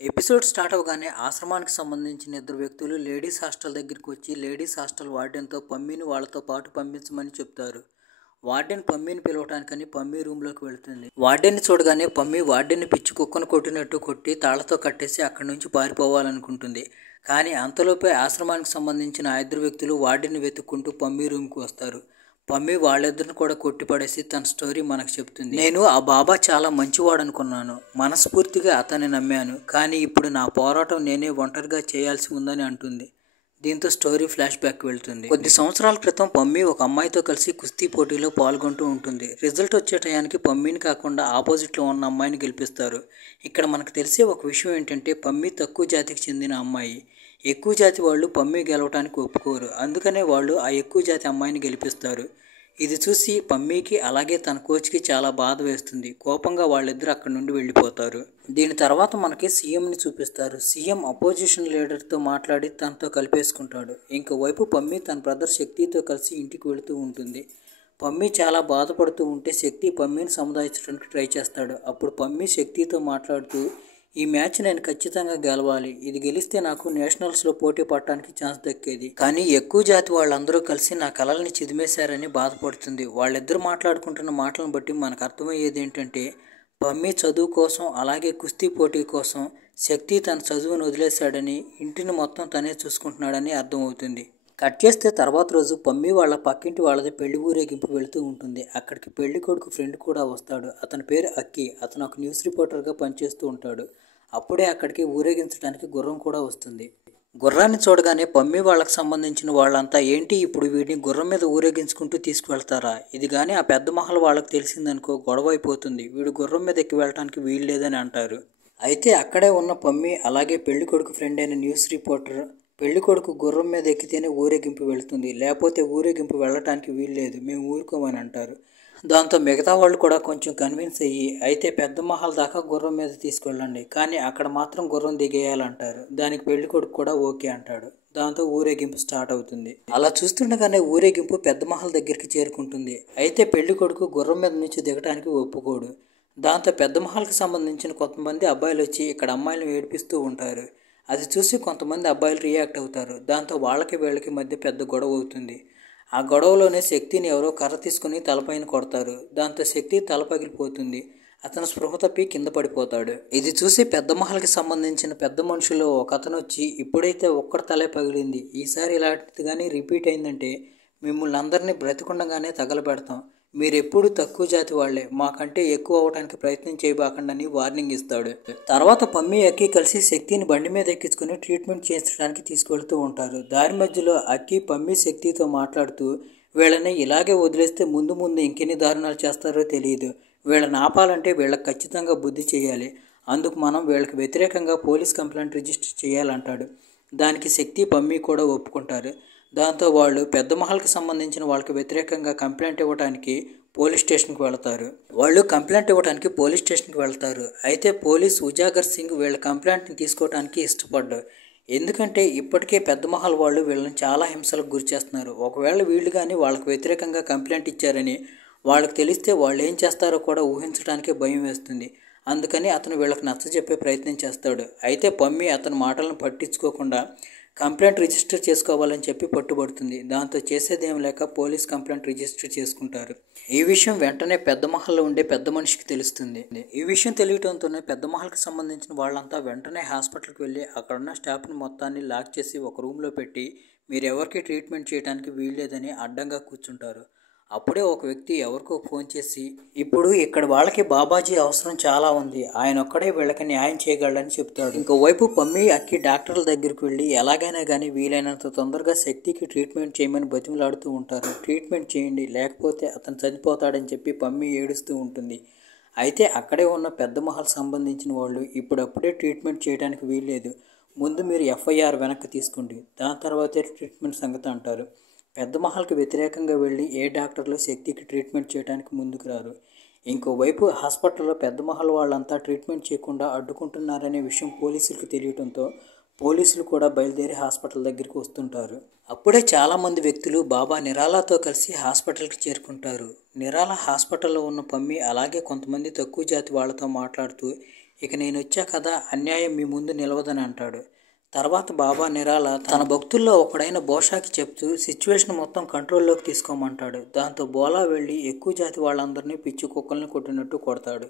Episode start అవగానే ఆశ్రమానికి సంబంధించిన ఇద్దరు వ్యక్తులు లేడీస్ హాస్టల్ దగ్గరికి వచ్చి లేడీస్ హాస్టల్ వార్డెన్తో పమ్మిని వాళ్ళతో పాటు పంపించమని చెప్తారు. వార్డెన్ పమ్మిని పిలవటానికని పమ్మి రూమ్లోకి వెళుతుంది. వార్డెన్ని చూడగానే పమ్మి వార్డెన్ని పిచ్చి కుక్కను కొట్టినట్టు కొట్టి తాళ్లతో కట్టేసి అక్కడి నుంచి పారిపోవాలనుకుంటుంది. కానీ అంతలోపే ఆశ్రమానికి సంబంధించిన ఆ ఇద్దరు వ్యక్తులు వార్డెన్ని వెతుక్కుంటూ పమ్మి రూమ్కి వస్తారు. పమ్మి వాళ్ళిద్దరిని కూడా కొట్టిపడేసి తన స్టోరీ మనకు చెప్తుంది. నేను ఆ బాబా చాలా మంచివాడు అనుకున్నాను, మనస్ఫూర్తిగా అతన్ని నమ్మాను, కానీ ఇప్పుడు నా పోరాటం నేనే ఒంటరిగా చేయాల్సి ఉందని అంటుంది. దీంతో స్టోరీ ఫ్లాష్ బ్యాక్ వెళ్తుంది. కొద్ది సంవత్సరాల క్రితం పమ్మి ఒక అమ్మాయితో కలిసి కుస్తీ పోటీలో పాల్గొంటూ ఉంటుంది. రిజల్ట్ వచ్చే టయానికి పమ్మిని కాకుండా ఆపోజిట్లో ఉన్న అమ్మాయిని గెలిపిస్తారు. ఇక్కడ మనకు తెలిసే ఒక విషయం ఏంటంటే పమ్మి తక్కువ జాతికి చెందిన అమ్మాయి. ఎక్కువ జాతి వాళ్ళు పమ్మి గెలవటానికి ఒప్పుకోరు. అందుకనే వాళ్ళు ఆ ఎక్కువ జాతి అమ్మాయిని గెలిపిస్తారు. ఇది చూసి పమ్మికి అలాగే తన కోచ్కి చాలా బాధ వేస్తుంది. కోపంగా వాళ్ళిద్దరూ అక్కడి నుండి వెళ్ళిపోతారు. దీని తర్వాత మనకి సీఎంని చూపిస్తారు. సీఎం అపోజిషన్ లీడర్తో మాట్లాడి తనతో కలిపేసుకుంటాడు. ఇంకోవైపు పమ్మి తన బ్రదర్ శక్తితో కలిసి ఇంటికి వెళుతూ ఉంటుంది. పమ్మి చాలా బాధపడుతూ ఉంటే శక్తి పమ్మిని సముదాయించడానికి ట్రై చేస్తాడు. అప్పుడు పమ్మి శక్తితో మాట్లాడుతూ, ఈ మ్యాచ్ నేను ఖచ్చితంగా గెలవాలి, ఇది గెలిస్తే నాకు నేషనల్స్లో పోటీ పడటానికి ఛాన్స్ దక్కేది, కానీ ఎక్కువ జాతి వాళ్ళందరూ కలిసి నా కలల్ని చిదిమేశారని బాధపడుతుంది. వాళ్ళిద్దరూ మాట్లాడుకుంటున్న మాటలను బట్టి మనకు అర్థమయ్యేది ఏంటంటే పమ్మి చదువు కోసం అలాగే కుస్తీ పోటీ కోసం శక్తి తన చదువును వదిలేశాడని, ఇంటిని మొత్తం తనే చూసుకుంటున్నాడని అర్థమవుతుంది. కట్ చేస్తే తర్వాత రోజు పమ్మి వాళ్ళ పక్కింటి వాళ్ళది పెళ్లి ఊరేగింపు వెళుతూ ఉంటుంది. అక్కడికి పెళ్లి కొడుకు ఫ్రెండ్ కూడా వస్తాడు. అతని పేరు అక్కి. అతను ఒక న్యూస్ రిపోర్టర్గా పనిచేస్తూ ఉంటాడు. అప్పుడే అక్కడికి ఊరేగించడానికి గుర్రం కూడా వస్తుంది. గుర్రాన్ని చూడగానే పమ్మి వాళ్ళకి సంబంధించిన వాళ్ళంతా, ఏంటి ఇప్పుడు వీడిని గుర్రం మీద ఊరేగించుకుంటూ తీసుకువెళ్తారా, ఇది కానీ ఆ పెద్ద మహల్ వాళ్ళకి తెలిసిందనుకో గొడవ అయిపోతుంది, వీడు గుర్రం మీద ఎక్కి వెళ్ళటానికి వీలు లేదని అంటారు. అయితే అక్కడే ఉన్న పమ్మి అలాగే పెళ్లి కొడుకు ఫ్రెండ్ అయిన న్యూస్ రిపోర్టర్, పెళ్లి కొడుకు గుర్రం మీద ఎక్కితేనే ఊరేగింపు వెళుతుంది, లేకపోతే ఊరేగింపు వెళ్ళటానికి వీల్లేదు, మేము ఊరుకోమని అంటారు. దాంతో మిగతా వాళ్ళు కూడా కొంచెం కన్విన్స్ అయ్యి, అయితే పెద్ద మహల్ దాకా గుర్రం మీద తీసుకెళ్ళండి, కానీ అక్కడ మాత్రం గుర్రం దిగేయాలంటారు. దానికి పెళ్లి కొడుకు కూడా ఓకే అంటాడు. దాంతో ఊరేగింపు స్టార్ట్ అవుతుంది. అలా చూస్తుండగానే ఊరేగింపు పెద్ద మహల్ దగ్గరికి చేరుకుంటుంది. అయితే పెళ్లి కొడుకు గుర్రం మీద నుంచి దిగటానికి ఒప్పుకోడు. దాంతో పెద్ద మహల్కి సంబంధించిన కొంతమంది అబ్బాయిలు వచ్చి ఇక్కడ అమ్మాయిలను ఏడిపిస్తూ ఉంటారు. అది చూసి కొంతమంది అబ్బాయిలు రియాక్ట్ అవుతారు. దాంతో వాళ్ళకి వీళ్ళకి మధ్య పెద్ద గొడవ అవుతుంది. ఆ గొడవలోనే శక్తిని ఎవరో కర్ర తీసుకుని తలపైన కొడతారు. దాంతో శక్తి తల పగిలిపోతుంది. అతను స్పృహ తప్పి కింద పడిపోతాడు. ఇది చూసి పెద్ద మహల్కి సంబంధించిన పెద్ద మనుషులు ఒక అతను వచ్చి, ఇప్పుడైతే ఒక్కడి తలే పగిలింది, ఈసారి ఇలాంటిది కానీ రిపీట్ అయిందంటే మిమ్మల్ని అందరినీ బ్రతికుండగానే తగలబెడతాం, మీరెప్పుడు తక్కువ జాతి వాళ్లే, మాకంటే ఎక్కువ అవడానికి ప్రయత్నం చేయబాకండి వార్నింగ్ ఇస్తాడు. తర్వాత పమ్మి అక్కి కలిసి శక్తిని బండి మీద ఎక్కించుకుని ట్రీట్మెంట్ చేయించడానికి తీసుకెళ్తూ ఉంటారు. దారి మధ్యలో అక్కి పమ్మి శక్తితో మాట్లాడుతూ, వీళ్ళని ఇలాగే వదిలేస్తే ముందు ముందు ఇంకెన్ని దారుణాలు చేస్తారో తెలియదు, వీళ్ళని ఆపాలంటే వీళ్ళకి ఖచ్చితంగా బుద్ధి చేయాలి, అందుకు మనం వీళ్ళకి వ్యతిరేకంగా పోలీస్ కంప్లైంట్ రిజిస్టర్ చేయాలంటాడు. దానికి శక్తి పమ్మి కూడా ఒప్పుకుంటారు. దాంతో వాళ్ళు పెద్ద మహల్కి సంబంధించిన వాళ్ళకి వ్యతిరేకంగా కంప్లైంట్ ఇవ్వడానికి పోలీస్ స్టేషన్కి వెళ్తారు. అయితే పోలీస్ ఉజాగర్ సింగ్ వీళ్ళ కంప్లైంట్ని తీసుకోవడానికి ఇష్టపడ్డారు. ఎందుకంటే ఇప్పటికే పెద్ద మహల్ వాళ్ళు వీళ్ళని చాలా హింసలకు గురి చేస్తున్నారు. ఒకవేళ వీళ్ళు కానీ వాళ్ళకి వ్యతిరేకంగా కంప్లైంట్ ఇచ్చారని వాళ్ళకి తెలిస్తే వాళ్ళు ఏం చేస్తారో కూడా ఊహించడానికే భయం వేస్తుంది. అందుకని అతను వీళ్ళకి నచ్చజెప్పే ప్రయత్నం చేస్తాడు. అయితే పమ్మి అతని మాటలను పట్టించుకోకుండా కంప్లైంట్ రిజిస్టర్ చేసుకోవాలని చెప్పి పట్టుబడుతుంది. దాంతో చేసేదేం లేక పోలీస్ కంప్లైంట్ రిజిస్టర్ చేసుకుంటారు. ఈ విషయం వెంటనే పెద్ద మహల్లో ఉండే పెద్ద మనిషికి తెలుస్తుంది. ఈ విషయం తెలియటంతోనే పెద్ద మహల్కి సంబంధించిన వాళ్ళంతా వెంటనే హాస్పిటల్కి వెళ్ళి అక్కడున్న స్టాఫ్ని మొత్తాన్ని లాక్ చేసి ఒక రూమ్లో పెట్టి మీరు ఎవరికి ట్రీట్మెంట్ చేయడానికి వీల్లేదని అడ్డంగా కూర్చుంటారు. అప్పుడే ఒక వ్యక్తి ఎవరికో ఫోన్ చేసి, ఇప్పుడు ఇక్కడ వాళ్ళకి బాబాజీ అవసరం చాలా ఉంది, ఆయన ఒక్కడే వీళ్ళకి న్యాయం చేయగలడని చెప్తాడు. ఇంకోవైపు పమ్మి అక్కి డాక్టర్ల దగ్గరికి వెళ్ళి ఎలాగైనా కానీ వీలైనంత తొందరగా శక్తికి ట్రీట్మెంట్ చేయమని బతిమలాడుతూ ఉంటారు. ట్రీట్మెంట్ చేయండి, లేకపోతే అతను చనిపోతాడని చెప్పి పమ్మి ఏడుస్తూ ఉంటుంది. అయితే అక్కడే ఉన్న పెద్ద మహల్ సంబంధించిన వాళ్ళు, ఇప్పుడప్పుడే ట్రీట్మెంట్ చేయడానికి వీల్లేదు, ముందు మీరు ఎఫ్ఐఆర్ వెనక్కి తీసుకోండి, దాని తర్వాతే ట్రీట్మెంట్ సంగతి అంటారు. పెద్ద మహల్కి వ్యతిరేకంగా వెళ్ళి ఏ డాక్టర్లు శక్తికి ట్రీట్మెంట్ చేయడానికి ముందుకు రారు. ఇంకోవైపు హాస్పిటల్లో పెద్ద మహల్ వాళ్ళంతా ట్రీట్మెంట్ చేయకుండా అడ్డుకుంటున్నారనే విషయం పోలీసులకు తెలియడంతో పోలీసులు కూడా బయలుదేరి హాస్పిటల్ దగ్గరికి వస్తుంటారు. అప్పుడే చాలామంది వ్యక్తులు బాబా నిరాలాతో కలిసి హాస్పిటల్కి చేరుకుంటారు. నిరాల హాస్పిటల్లో ఉన్న పమ్మి అలాగే కొంతమంది తక్కువ జాతి వాళ్ళతో మాట్లాడుతూ, ఇక నేను వచ్చా కదా, అన్యాయం మీ ముందు నిలవదని అంటాడు. తర్వాత బాబా నిరాల తన భక్తుల్లో ఒకడైన బోషాకి చెప్తూ సిచ్యువేషన్ మొత్తం కంట్రోల్లోకి తీసుకోమంటాడు. దాంతో బోలా వెళ్ళి ఎక్కువ జాతి వాళ్ళందరినీ పిచ్చి కుక్కల్ని కొట్టినట్టు కొడతాడు.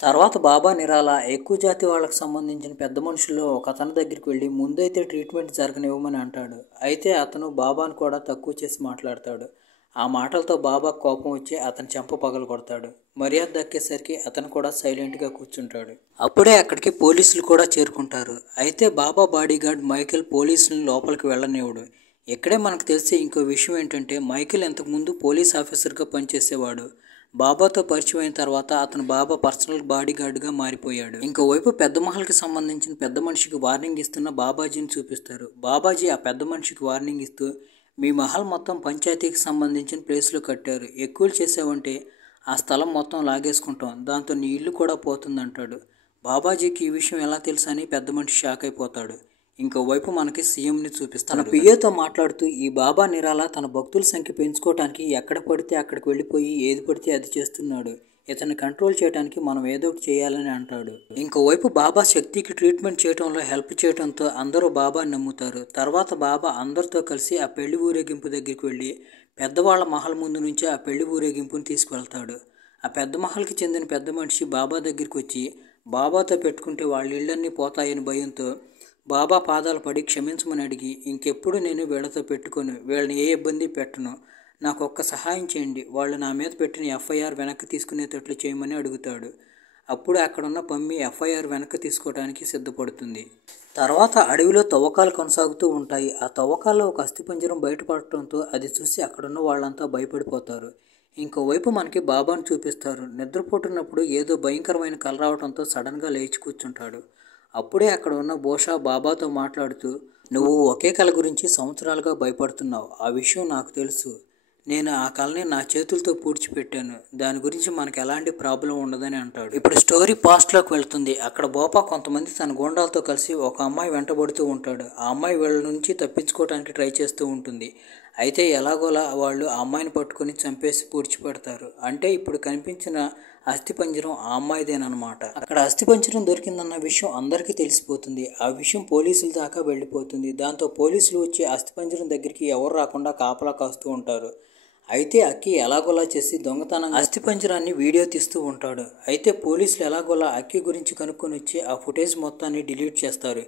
తర్వాత బాబా నిరాల ఎక్కువ జాతి వాళ్ళకి సంబంధించిన పెద్ద మనుషుల్లో ఒక అతని దగ్గరికి వెళ్ళి ముందైతే ట్రీట్మెంట్ జరగనివ్వమని అంటాడు. అయితే అతను బాబాను కూడా తక్కువ చేసి మాట్లాడతాడు. ఆ మాటలతో బాబా కోపం వచ్చి అతని చెంప పగలు కొడతాడు. మర్యాద దక్కేసరికి అతను కూడా సైలెంట్గా కూర్చుంటాడు. అప్పుడే అక్కడికి పోలీసులు కూడా చేరుకుంటారు. అయితే బాబా బాడీగార్డ్ మైకేల్ పోలీసులను లోపలికి వెళ్ళనివ్వడు. ఇక్కడే మనకు తెలిసే ఇంకో విషయం ఏంటంటే మైకేల్ ఇంతకుముందు పోలీస్ ఆఫీసర్గా పనిచేసేవాడు. బాబాతో పరిచయం అయిన తర్వాత అతను బాబా పర్సనల్ బాడీగార్డ్గా మారిపోయాడు. ఇంకోవైపు పెద్ద మహల్కి సంబంధించిన పెద్ద మనిషికి వార్నింగ్ ఇస్తున్న బాబాజీని చూపిస్తారు. బాబాజీ ఆ పెద్ద మనిషికి వార్నింగ్ ఇస్తూ, మీ మహల్ మొత్తం పంచాయతీకి సంబంధించిన ప్లేస్లో కట్టారు, ఎక్కువలు చేసావంటే ఆ స్థలం మొత్తం లాగేసుకుంటాం, దాంతో నీ ఇల్లు కూడా పోతుందంటాడు. బాబాజీకి ఈ విషయం ఎలా తెలుసా అని పెద్ద మనిషి షాక్ అయిపోతాడు. ఇంకోవైపు మనకి సీఎంని చూపిస్తాడు. తన పిఏతో మాట్లాడుతూ ఈ బాబా నిరాల తన భక్తుల సంఖ్య పెంచుకోవడానికి ఎక్కడ పడితే అక్కడికి వెళ్ళిపోయి ఏది పడితే అది చేస్తున్నాడు, ఇతన్ని కంట్రోల్ చేయడానికి మనం ఏదో ఒకటి చేయాలని అంటాడు. ఇంకోవైపు బాబా శక్తికి ట్రీట్మెంట్ చేయడంలో హెల్ప్ చేయడంతో అందరూ బాబాని నమ్ముతారు. తర్వాత బాబా అందరితో కలిసి ఆ పెళ్లి ఊరేగింపు దగ్గరికి వెళ్ళి పెద్దవాళ్ల మహల్ ముందు నుంచి ఆ పెళ్లి ఊరేగింపుని తీసుకువెళ్తాడు. ఆ పెద్ద మహల్కి చెందిన పెద్ద మనిషి బాబా దగ్గరికి వచ్చి బాబాతో పెట్టుకుంటే వాళ్ళ ఇళ్ళన్నీ పోతాయని భయంతో బాబా పాదాలు పడి క్షమించమని అడిగి, ఇంకెప్పుడు నేను వీళ్ళతో పెట్టుకొని వీళ్ళని ఏ ఇబ్బంది పెట్టను, నాకు ఒక్క సహాయం చేయండి, వాళ్ళు నా మీద పెట్టిన ఎఫ్ఐఆర్ వెనక్కి తీసుకునేటట్లు చేయమని అడుగుతాడు. అప్పుడు అక్కడున్న పమ్మి ఎఫ్ఐఆర్ వెనక్కి తీసుకోవడానికి సిద్ధపడుతుంది. తర్వాత అడవిలో తవ్వకాలు కొనసాగుతూ ఉంటాయి. ఆ తవ్వకాల్లో ఒక అస్థిపంజరం బయటపడటంతో అది చూసి అక్కడున్న వాళ్ళంతా భయపడిపోతారు. ఇంకోవైపు మనకి బాబాను చూపిస్తారు. నిద్రపోతున్నప్పుడు ఏదో భయంకరమైన కల రావడంతో సడన్గా లేచి కూర్చుంటాడు. అప్పుడే అక్కడ ఉన్న బోషా బాబాతో మాట్లాడుతూ, నువ్వు ఒకే కళ గురించి సంవత్సరాలుగా భయపడుతున్నావు, ఆ విషయం నాకు తెలుసు, నేను ఆ కళని నా చేతులతో పూడ్చిపెట్టాను, దాని గురించి మనకు ఎలాంటి ప్రాబ్లం ఉండదని అంటాడు. ఇప్పుడు స్టోరీ పాస్ట్లోకి వెళ్తుంది. అక్కడ బోపా కొంతమంది తన గూండాలతో కలిసి ఒక అమ్మాయి వెంటబడుతూ ఉంటాడు. ఆ అమ్మాయి వీళ్ళ నుంచి తప్పించుకోవడానికి ట్రై చేస్తూ ఉంటుంది. అయితే ఎలాగోలా వాళ్ళు ఆ అమ్మాయిని పట్టుకొని చంపేసి పూడ్చిపెడతారు. అంటే ఇప్పుడు కనిపించిన అస్థిపంజరం ఆ అమ్మాయిదేనమాట. అక్కడ అస్థిపంజరం దొరికిందన్న విషయం అందరికీ తెలిసిపోతుంది. ఆ విషయం పోలీసుల దాకా వెళ్ళిపోతుంది. దాంతో పోలీసులు వచ్చి అస్థిపంజరం దగ్గరికి ఎవరు రాకుండా కాపలా కాస్తూ ఉంటారు. అయితే అక్కి ఎలాగోలా చేసి దొంగతనం అస్థిపంజరాన్ని వీడియో తీస్తూ ఉంటాడు. అయితే పోలీసులు ఎలాగోలా అక్కి గురించి కనుక్కొని వచ్చి ఆ ఫుటేజ్ మొత్తాన్ని డిలీట్ చేస్తారు.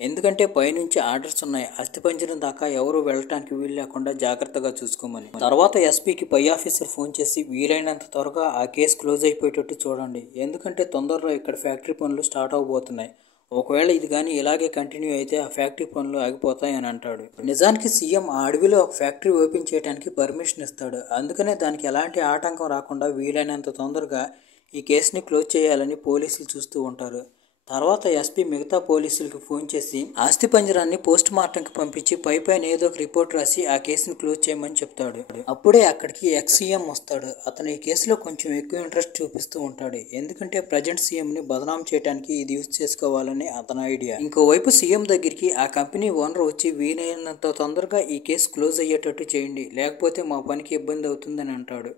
ఎందుకంటే పైనుంచి ఆర్డర్స్ ఉన్నాయి, అస్థిపంజరం దాకా ఎవరు వెళ్ళటానికి వీలు లేకుండా జాగ్రత్తగా చూసుకోమని. తర్వాత ఎస్పీకి పై ఆఫీసర్ ఫోన్ చేసి వీలైనంత త్వరగా ఆ కేసు క్లోజ్ అయిపోయేటట్టు చూడండి, ఎందుకంటే తొందరలో ఇక్కడ ఫ్యాక్టరీ పనులు స్టార్ట్ అవబోతున్నాయి, ఒకవేళ ఇది కానీ ఇలాగే కంటిన్యూ అయితే ఆ ఫ్యాక్టరీ పనులు ఆగిపోతాయి అని అంటాడు. నిజానికి సీఎం ఆ అడవిలో ఒక ఫ్యాక్టరీ ఓపెన్ చేయడానికి పర్మిషన్ ఇస్తాడు. అందుకనే దానికి ఎలాంటి ఆటంకం రాకుండా వీలైనంత తొందరగా ఈ కేసుని క్లోజ్ చేయాలని పోలీసులు చూస్తూ ఉంటారు. తర్వాత ఎస్పీ మిగతా పోలీసులకు ఫోన్ చేసి అస్థిపంజరాన్ని పోస్ట్ మార్టంకి పంపించి పైన ఏదో ఒక రిపోర్ట్ రాసి ఆ కేసును క్లోజ్ చేయమని చెప్తాడు. అప్పుడే అక్కడికి ఎక్స్ సీఎం వస్తాడు. అతను ఈ కేసులో కొంచెం ఎక్కువ ఇంట్రెస్ట్ చూపిస్తూ ఉంటాడు. ఎందుకంటే ప్రజెంట్ సీఎంని బదనాం చేయడానికి ఇది యూజ్ చేసుకోవాలని అతని ఐడియా. ఇంకోవైపు సీఎం దగ్గరికి ఆ కంపెనీ ఓనర్ వచ్చి వీలైనంత తొందరగా ఈ కేసు క్లోజ్ అయ్యేటట్టు చేయండి, లేకపోతే మా పనికి ఇబ్బంది అవుతుందని అంటాడు.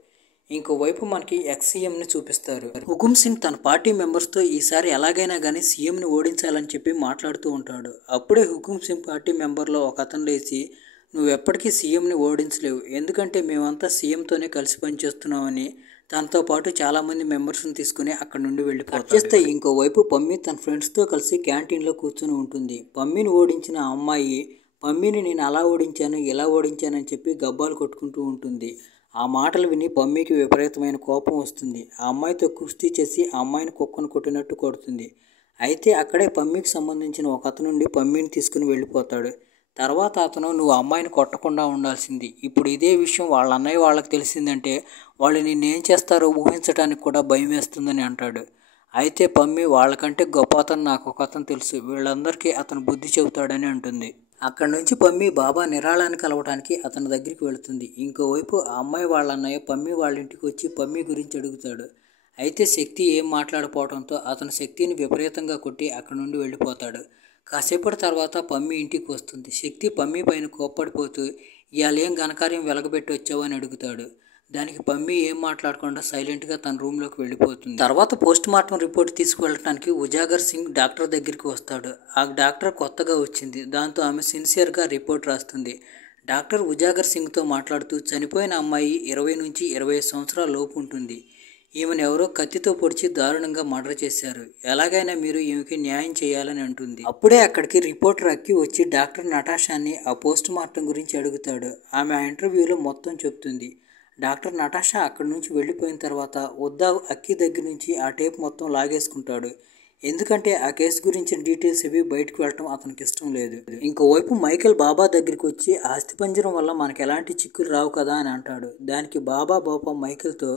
ఇంకోవైపు మనకి ఎక్స్ సీఎంని చూపిస్తారు. హుకుమ్ సింగ్ తన పార్టీ మెంబర్స్తో ఈసారి ఎలాగైనా కానీ సీఎంని ఓడించాలని చెప్పి మాట్లాడుతూ ఉంటాడు. అప్పుడే హుకుమ్ సింగ్ పార్టీ మెంబర్లో ఒక అతను లేచి, నువ్వు ఎప్పటికీ సీఎంని ఓడించలేవు, ఎందుకంటే మేమంతా సీఎంతోనే కలిసి పనిచేస్తున్నామని తనతో పాటు చాలామంది మెంబర్స్ని తీసుకుని అక్కడ నుండి వెళ్ళిపోతాడు. చేస్తే ఇంకోవైపు పమ్మి తన ఫ్రెండ్స్తో కలిసి క్యాంటీన్లో కూర్చొని ఉంటుంది. పమ్మిని ఓడించిన ఆ అమ్మాయి పమ్మిని నేను అలా ఓడించాను ఇలా ఓడించానని చెప్పి గబ్బాలు కొట్టుకుంటూ ఉంటుంది. ఆ మాటలు విని పమ్మికి విపరీతమైన కోపం వస్తుంది. ఆ అమ్మాయితో కుస్తీ చేసి ఆ అమ్మాయిని కుక్కను కొట్టినట్టు కొడుతుంది. అయితే అక్కడే పమ్మికి సంబంధించిన ఒక అతను నుండి పమ్మిని తీసుకుని వెళ్ళిపోతాడు. తర్వాత అతను, నువ్వు అమ్మాయిని కొట్టకుండా ఉండాల్సింది, ఇప్పుడు ఇదే విషయం వాళ్ళ అన్నయ్య వాళ్ళకి తెలిసిందంటే వాళ్ళు నిన్నేం చేస్తారో ఊహించడానికి కూడా భయం వేస్తుందని అంటాడు. అయితే పమ్మి, వాళ్ళకంటే గొప్ప అతను నాకు ఒక అతను తెలుసు, వీళ్ళందరికీ అతను బుద్ధి చెబుతాడని అంటుంది. అక్కడి నుంచి పమ్మి బాబా నిరాళాన్ని కలవడానికి అతని దగ్గరికి వెళుతుంది. ఇంకోవైపు ఆ అమ్మాయి వాళ్ళ అన్నయ్య పమ్మి వాళ్ళ ఇంటికి వచ్చి పమ్మి గురించి అడుగుతాడు. అయితే శక్తి ఏం మాట్లాడపోవడంతో అతను శక్తిని విపరీతంగా కొట్టి అక్కడి నుండి వెళ్ళిపోతాడు. కాసేపటి తర్వాత పమ్మి ఇంటికి వస్తుంది. శక్తి పమ్మి పైన కోప్పడిపోతూ, ఇవాళ ఏం ఘనకార్యం వెలగబెట్టి వచ్చావు అని అడుగుతాడు. దానికి పమ్మి ఏం మాట్లాడకుండా సైలెంట్గా తన రూమ్లోకి వెళ్ళిపోతుంది. తర్వాత పోస్ట్ మార్టం రిపోర్ట్ తీసుకువెళ్ళటానికి ఉజాగర్ సింగ్ డాక్టర్ దగ్గరికి వస్తాడు. ఆ డాక్టర్ కొత్తగా వచ్చింది. దాంతో ఆమె సిన్సియర్గా రిపోర్ట్ రాస్తుంది. డాక్టర్ ఉజాగర్ సింగ్తో మాట్లాడుతూ చనిపోయిన అమ్మాయి 20 నుంచి 25 సంవత్సరాల లోపు ఉంటుంది. ఈమెను ఎవరో కత్తితో పొడిచి దారుణంగా మర్డర్ చేశారు. ఎలాగైనా మీరు ఈమెకి న్యాయం చేయాలని అంటుంది. అప్పుడే అక్కడికి రిపోర్టర్ అక్కి వచ్చి డాక్టర్ నటాషాని ఆ పోస్ట్ మార్టం గురించి అడుగుతాడు. ఆమె ఆ ఇంటర్వ్యూలో మొత్తం చెప్తుంది. డాక్టర్ నటాషా అక్కడి నుంచి వెళ్ళిపోయిన తర్వాత ఉద్దవ్ అక్కి దగ్గర నుంచి ఆ టేప్ మొత్తం లాగేసుకుంటాడు. ఎందుకంటే ఆ కేసు గురించిన డీటెయిల్స్ ఇవి బయటకు వెళ్ళటం అతనికి ఇష్టం లేదు. ఇంకోవైపు మైకేల్ బాబా దగ్గరికి వచ్చి అస్థిపంజరం వల్ల మనకు ఎలాంటి చిక్కులు రావు కదా అని అంటాడు. దానికి బాబా మైకేల్తో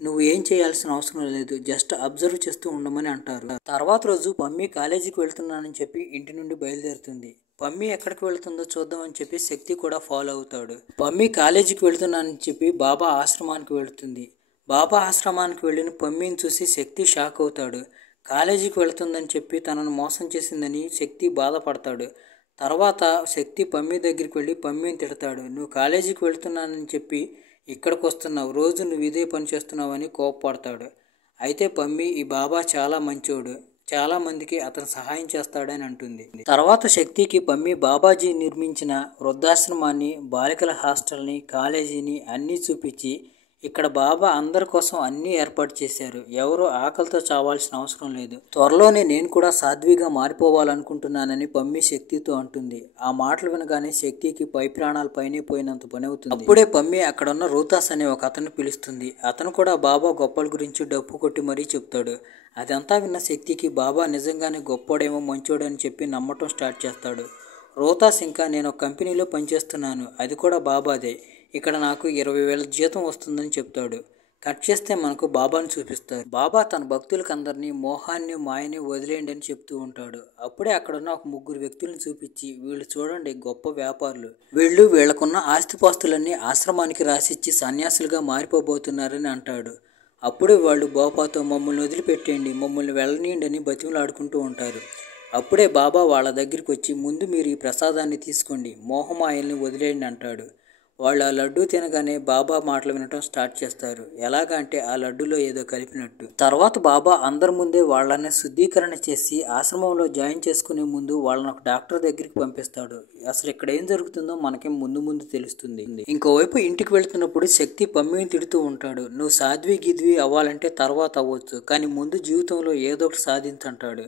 నువ్వు ఏం చేయాల్సిన అవసరం లేదు, జస్ట్ అబ్జర్వ్ చేస్తూ ఉండమని అంటారు. తర్వాత రోజు పమ్మి కాలేజీకి వెళ్తున్నానని చెప్పి ఇంటి నుండి బయలుదేరుతుంది. పమ్మి ఎక్కడికి వెళ్తుందో చూద్దామని చెప్పి శక్తి కూడా ఫాలో అవుతాడు. పమ్మి కాలేజీకి వెళ్తున్నానని చెప్పి బాబా ఆశ్రమానికి వెళుతుంది. బాబా ఆశ్రమానికి వెళ్ళిన పమ్మిని చూసి శక్తి షాక్ అవుతాడు. కాలేజీకి వెళుతుందని చెప్పి తనను మోసం చేసిందని శక్తి బాధపడతాడు. తర్వాత శక్తి పమ్మి దగ్గరికి వెళ్ళి పమ్మిని తిడతాడు. నువ్వు కాలేజీకి వెళ్తున్నానని చెప్పి ఇక్కడికి వస్తున్నావు, రోజు నువ్వు ఇదే పని చేస్తున్నావు అని కోపపడతాడు. అయితే పమ్మి ఈ బాబా చాలా మంచోడు, చాలా మందికి అతను సహాయం చేస్తాడని అంటుంది. తర్వాత శక్తికి పమ్మి బాబాజీ నిర్మించిన వృద్ధాశ్రమాన్ని, బాలికల హాస్టల్ని, కాలేజీని అన్నీ చూపించి ఇక్కడ బాబా అందరి కోసం అన్నీ ఏర్పాటు చేశారు. ఎవరూ ఆకలితో చావాల్సిన అవసరం లేదు. త్వరలోనే నేను కూడా సాధ్విగా మారిపోవాలనుకుంటున్నానని పమ్మి శక్తితో అంటుంది. ఆ మాటలు వినగానే శక్తికి పై ప్రాణాలు పైనే పోయినంత పని అవుతుంది. అప్పుడే పమ్మి అక్కడున్న రూతాస్ అనే ఒక అతన్ని పిలుస్తుంది. అతను కూడా బాబా గొప్పల గురించి డప్పు కొట్టి మరీ చెప్తాడు. అదంతా విన్న శక్తికి బాబా నిజంగానే గొప్పోడేమో మంచోడని చెప్పి నమ్మటం స్టార్ట్ చేస్తాడు. రూతాస్ ఇంకా నేను ఒక కంపెనీలో పనిచేస్తున్నాను, అది కూడా బాబాదే, ఇక్కడ నాకు 20,000 జీతం వస్తుందని చెప్తాడు. కట్ చేస్తే మనకు బాబాని చూపిస్తారు. బాబా తన భక్తులకు అందరినీ మోహాన్ని మాయని వదిలేయండి అని చెప్తూ ఉంటాడు. అప్పుడే అక్కడున్న ఒక 3 వ్యక్తులను చూపించి వీళ్ళు చూడండి గొప్ప వ్యాపారులు, వీళ్ళకున్న ఆస్తిపాస్తులన్నీ ఆశ్రమానికి రాసిచ్చి సన్యాసులుగా మారిపోబోతున్నారని అంటాడు. అప్పుడే వాళ్ళు బాబాతో మమ్మల్ని వదిలిపెట్టేయండి, మమ్మల్ని వెళ్ళనీయండి అని బతిమలాడుకుంటూ ఉంటారు. అప్పుడే బాబా వాళ్ళ దగ్గరికి వచ్చి ముందు మీరు ఈ ప్రసాదాన్ని తీసుకోండి, మోహమాయల్ని వదిలేయండి అంటాడు. వాళ్ళు ఆ లడ్డూ తినగానే బాబా మాటలు వినటం స్టార్ట్ చేస్తారు. ఎలాగంటే ఆ లడ్డూలో ఏదో కలిపినట్టు. తర్వాత బాబా అందరి ముందే వాళ్ళని శుద్ధీకరణ చేసి ఆశ్రమంలో జాయిన్ చేసుకునే ముందు వాళ్ళని ఒక డాక్టర్ దగ్గరికి పంపిస్తాడు. అసలు ఇక్కడ ఏం జరుగుతుందో మనకి ముందు తెలుస్తుంది. ఇంకోవైపు ఇంటికి వెళ్తున్నప్పుడు శక్తి పమ్మిని తిడుతూ ఉంటాడు. నువ్వు సాధ్వి గిద్వి అవ్వాలంటే తర్వాత అవ్వచ్చు, కానీ ముందు జీవితంలో ఏదో ఒకటి సాధించంటాడు.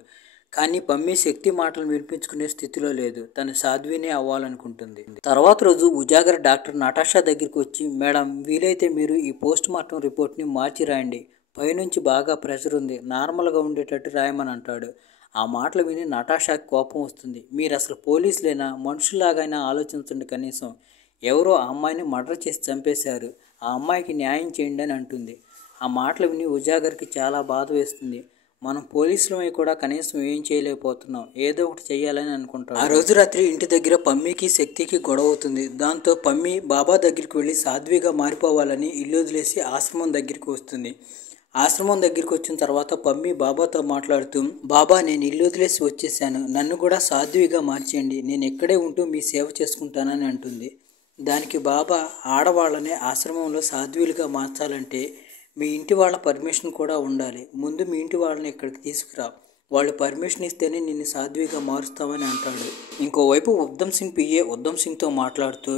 కానీ పమ్మి శక్తి మాటలు వినిపించుకునే స్థితిలో లేదు. తను సాధ్వినే అవ్వాలనుకుంటుంది. తర్వాత రోజు ఉజాగర్ డాక్టర్ నటాషా దగ్గరికి వచ్చి మేడం వీలైతే మీరు ఈ పోస్ట్ మార్టం రిపోర్ట్ని మార్చి రాయండి, పైనుంచి బాగా ప్రెషర్ ఉంది, నార్మల్గా ఉండేటట్టు రాయమని అంటాడు. ఆ మాటలు విని నటాషాకి కోపం వస్తుంది. మీరు అసలు పోలీసులైనా మనుషుల్లాగైనా ఆలోచించండి, కనీసం ఎవరో ఆ అమ్మాయిని మర్డర్ చేసి చంపేశారు, ఆ అమ్మాయికి న్యాయం చేయండి అని అంటుంది. ఆ మాటలు విని ఉజాగర్కి చాలా బాధ వేస్తుంది. మనం పోలీసులమై కూడా కనీసం ఏం చేయలేకపోతున్నాం, ఏదో ఒకటి చేయాలని అనుకుంటాం. ఆ రోజు రాత్రి ఇంటి దగ్గర పమ్మికి శక్తికి గొడవ అవుతుంది. దాంతో పమ్మి బాబా దగ్గరికి వెళ్ళి సాధ్విగా మారిపోవాలని ఇల్లు వదిలేసి ఆశ్రమం దగ్గరికి వస్తుంది. ఆశ్రమం దగ్గరికి వచ్చిన తర్వాత పమ్మి బాబాతో మాట్లాడుతూ బాబా నేను ఇల్లు వదిలేసి వచ్చేసాను, నన్ను కూడా సాధ్విగా మార్చేయండి, నేను ఇక్కడే ఉంటూ మీ సేవ చేసుకుంటానని అంటుంది. దానికి బాబా ఆడవాళ్ళని ఆశ్రమంలో సాధ్వీలుగా మార్చాలంటే మీ ఇంటి వాళ్ళ పర్మిషన్ కూడా ఉండాలి, ముందు మీ ఇంటి వాళ్ళని ఇక్కడికి తీసుకురా, వాళ్ళు పర్మిషన్ ఇస్తేనే నిన్ను సాధ్విగా మారుస్తామని అంటాడు. ఇంకోవైపు ఉద్దమ్ సింగ్ పిఏ ఉద్దమ్ సింగ్తో మాట్లాడుతూ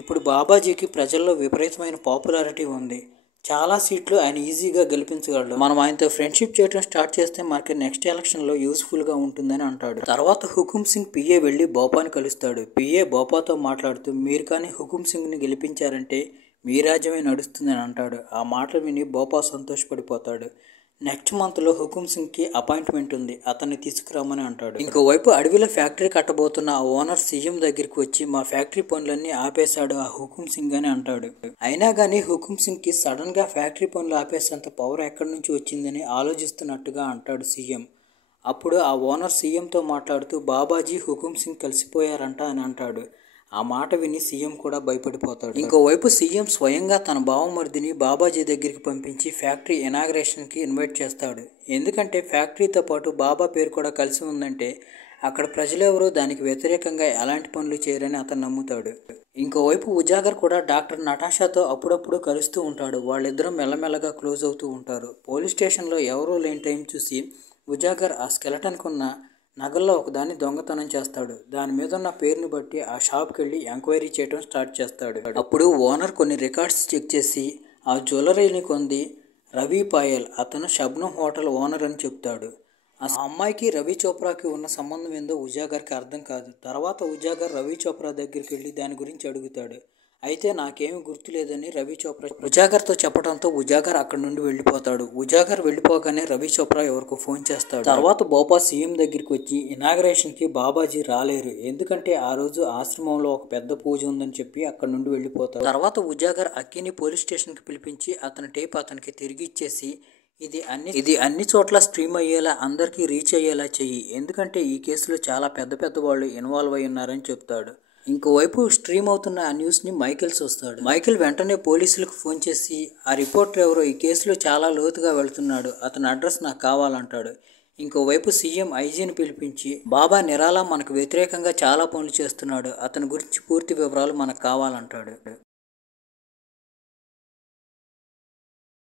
ఇప్పుడు బాబాజీకి ప్రజల్లో విపరీతమైన పాపులారిటీ ఉంది, చాలా సీట్లు ఆయన ఈజీగా గెలిపించగలడు, మనం ఆయనతో ఫ్రెండ్షిప్ చేయడం స్టార్ట్ చేస్తే మనకి నెక్స్ట్ ఎలక్షన్లో యూస్ఫుల్గా ఉంటుందని అంటాడు. తర్వాత హుకుమ్ సింగ్ పిఏ వెళ్ళి బోపాని కలుస్తాడు. పిఏ బోపాతో మాట్లాడుతూ మీరు కానీ హుకుమ్ సింగ్ని గెలిపించారంటే మీ రాజ్యమే నడుస్తుందని అంటాడు. ఆ మాటలు విని బోపా సంతోషపడిపోతాడు. నెక్స్ట్ మంత్లో హుకుమ్ సింగ్కి అపాయింట్మెంట్ ఉంది, అతన్ని తీసుకురామని అంటాడు. ఇంకోవైపు అడవిలో ఫ్యాక్టరీ కట్టబోతున్న ఆ ఓనర్ సీఎం దగ్గరికి వచ్చి మా ఫ్యాక్టరీ పనులన్నీ ఆపేశాడు ఆ హుకుమ్ సింగ్ అని అంటాడు. అయినా కానీ హుకుమ్ సింగ్కి సడన్గా ఫ్యాక్టరీ పనులు ఆపేసేంత పవర్ ఎక్కడి నుంచి వచ్చిందని ఆలోచిస్తున్నట్టుగా అంటాడు సీఎం. అప్పుడు ఆ ఓనర్ సీఎంతో మాట్లాడుతూ బాబాజీ హుకుమ్ సింగ్ కలిసిపోయారంట అని అంటాడు. ఆ మాట విని సీఎం కూడా భయపడిపోతాడు. ఇంకోవైపు సీఎం స్వయంగా తన బావమరిదిని బాబాజీ దగ్గరికి పంపించి ఫ్యాక్టరీ ఇనాగ్రేషన్కి ఇన్వైట్ చేస్తాడు. ఎందుకంటే ఫ్యాక్టరీతో పాటు బాబా పేరు కూడా కలిసి ఉందంటే అక్కడ ప్రజలెవరూ దానికి వ్యతిరేకంగా ఎలాంటి పనులు చేయరని అతను నమ్ముతాడు. ఇంకోవైపు ఉజాగర్ కూడా డాక్టర్ నటాషాతో అప్పుడప్పుడు కలుస్తూ ఉంటాడు. వాళ్ళిద్దరూ మెల్లమెల్లగా క్లోజ్ అవుతూ ఉంటారు. పోలీస్ స్టేషన్లో ఎవరూ లేని టైం చూసి ఉజాగర్ ఆ స్కెలటన్కు ఉన్న నగల్లో ఒకదాన్ని దొంగతనం చేస్తాడు. దాని మీద ఉన్న పేరుని బట్టి ఆ షాప్కి వెళ్ళి ఎంక్వైరీ చేయడం స్టార్ట్ చేస్తాడు. అప్పుడు ఓనర్ కొన్ని రికార్డ్స్ చెక్ చేసి ఆ జ్యువెలరీని కొంది రవి పాయల్, అతను షబ్నం హోటల్ ఓనర్ అని చెప్తాడు. ఆ అమ్మాయికి రవి చోప్రాకి ఉన్న సంబంధం ఏందో ఉజాగర్కి అర్థం కాదు. తర్వాత ఉజాగర్ రవి చోప్రా దగ్గరికి వెళ్ళి దాని గురించి అడుగుతాడు. అయితే నాకేమీ గుర్తులేదని రవి చోప్రా ఉజాగర్తో చెప్పడంతో ఉజాగర్ అక్కడి నుండి వెళ్ళిపోతాడు. ఉజాగర్ వెళ్ళిపోగానే రవి చోప్రా ఎవరికో ఫోన్ చేస్తాడు. తర్వాత భోపా సీఎం దగ్గరికి వచ్చి ఇనాగరేషన్కి బాబాజీ రాలేరు, ఎందుకంటే ఆ రోజు ఆశ్రమంలో ఒక పెద్ద పూజ ఉందని చెప్పి అక్కడి నుండి వెళ్ళిపోతాడు. తర్వాత ఉజాగర్ అక్కిని పోలీస్ స్టేషన్కి పిలిపించి అతని టేప్ అతనికి తిరిగి ఇచ్చేసి ఇది అన్ని చోట్ల స్ట్రీమ్ అయ్యేలా అందరికీ రీచ్ అయ్యేలా చెయ్యి, ఎందుకంటే ఈ కేసులో చాలా పెద్ద పెద్ద వాళ్ళు ఇన్వాల్వ్ అయి ఉన్నారని చెప్తాడు. ఇంకోవైపు స్ట్రీమ్ అవుతున్న ఆ న్యూస్ని మైకేల్ చూస్తాడు. మైకేల్ వెంటనే పోలీసులకు ఫోన్ చేసి ఆ రిపోర్టర్ ఎవరో ఈ కేసులో చాలా లోతుగా వెళ్తున్నాడు, అతని అడ్రస్ నాకు కావాలంటాడు. ఇంకోవైపు సీఎం ఐజీని పిలిపించి బాబా నిరాలా మనకు వ్యతిరేకంగా చాలా పనులు చేస్తున్నాడు, అతని గురించి పూర్తి వివరాలు మనకు కావాలంటాడు.